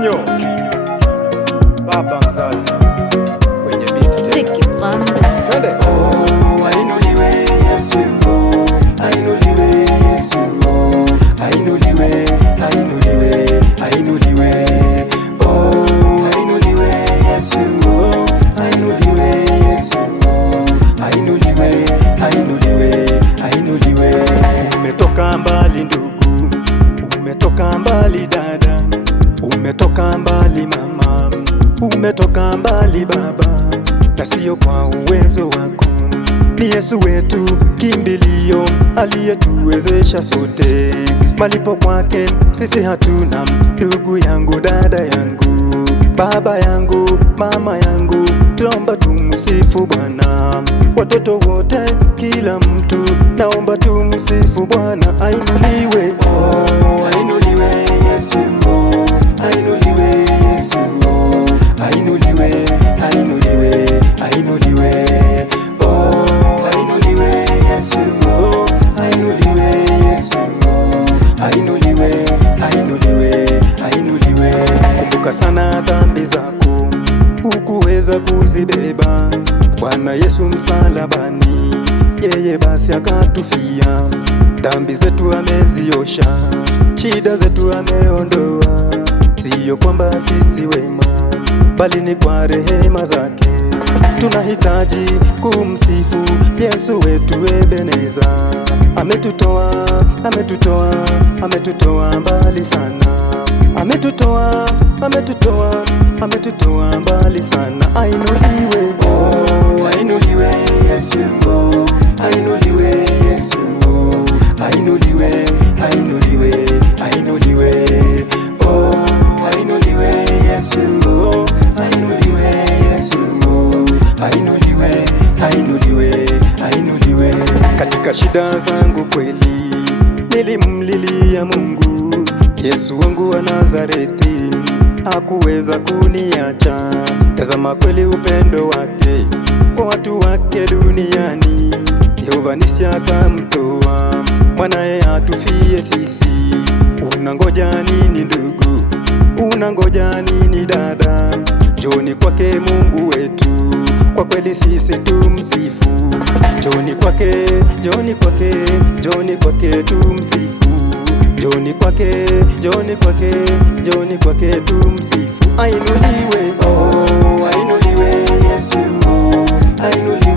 Kinyo baba mzazi kwenye beat tena. Twende. Oh, ainuliwe Yesu, ainuliwe Yesu, ainuliwe, ainuliwe, ainuliwe. Oh, ainuliwe Yesu, ainuliwe Yesu, ainuliwe, ainuliwe, ainuliwe. Umetoka mbali ndugu, umetoka mbali dada, umetoka mbali mama, umetoka mbali baba, na sio kwa uwezo wako. Ni Yesu wetu kimbilio, aliyetuwezesha sote. Malipo kwake sisi hatuna. Ndugu yangu, dada yangu, baba yangu, mama yangu, tunaomba tumsifu Bwana. Watoto wote, kila mtu, naomba tumsifu Bwana. Ainuliwe, oh, ainuliwe Yesu, ainuliwe Yesu, ainuliwe, ainuliwe, ainuliwe. Oh, ainuliwe Yesu, ainuliwe Yesu, ainuliwe, ainuliwe, ainuliwe. kumbuka sana dhambi zako, hukuweza kuzibeba. Bwana Yesu msalabani, yeye basi akatufia. Dhambi zetu ameziosha, shida zetu ameondoa. Siyo kwamba sisi wema, bali ni kwa rehema zake. Tunahitaji kumsifu Yesu wetu Ebeneza. Ametutoa, ametutoa, ametutoa mbali sana. Ametutoa, ametutoa, ametutoa mbali sana. Ainuliwe, oh, ainuliwe Yesu, ainuliwe Yesu, ainuliwe, ainuliwe, ainuliwe. Oh, ainuliwe Yesu, ainuliwe Yesu, ainuliwe, ainuliwe, ainuliwe. katika shida zangu kweli nilimlilia Mungu. Yesu wangu wa Nazareti hakuweza kuniacha. Tazama kweli upendo wake kwa watu wake duniani. Yehova nisi akamtoa mwanaye atufie sisi. Unangoja nini ndugu? Unangoja nini dada? Njoni kwake Mungu wetu, kwa kweli sisi tumsifu. Njoni kwake, njoni kwake, njoni kwake tumsifu. Njoni kwake, njoni kwake, njoni kwake tumsifu. Ainuliwe, oh, ainuliwe Yesu, ainuliwe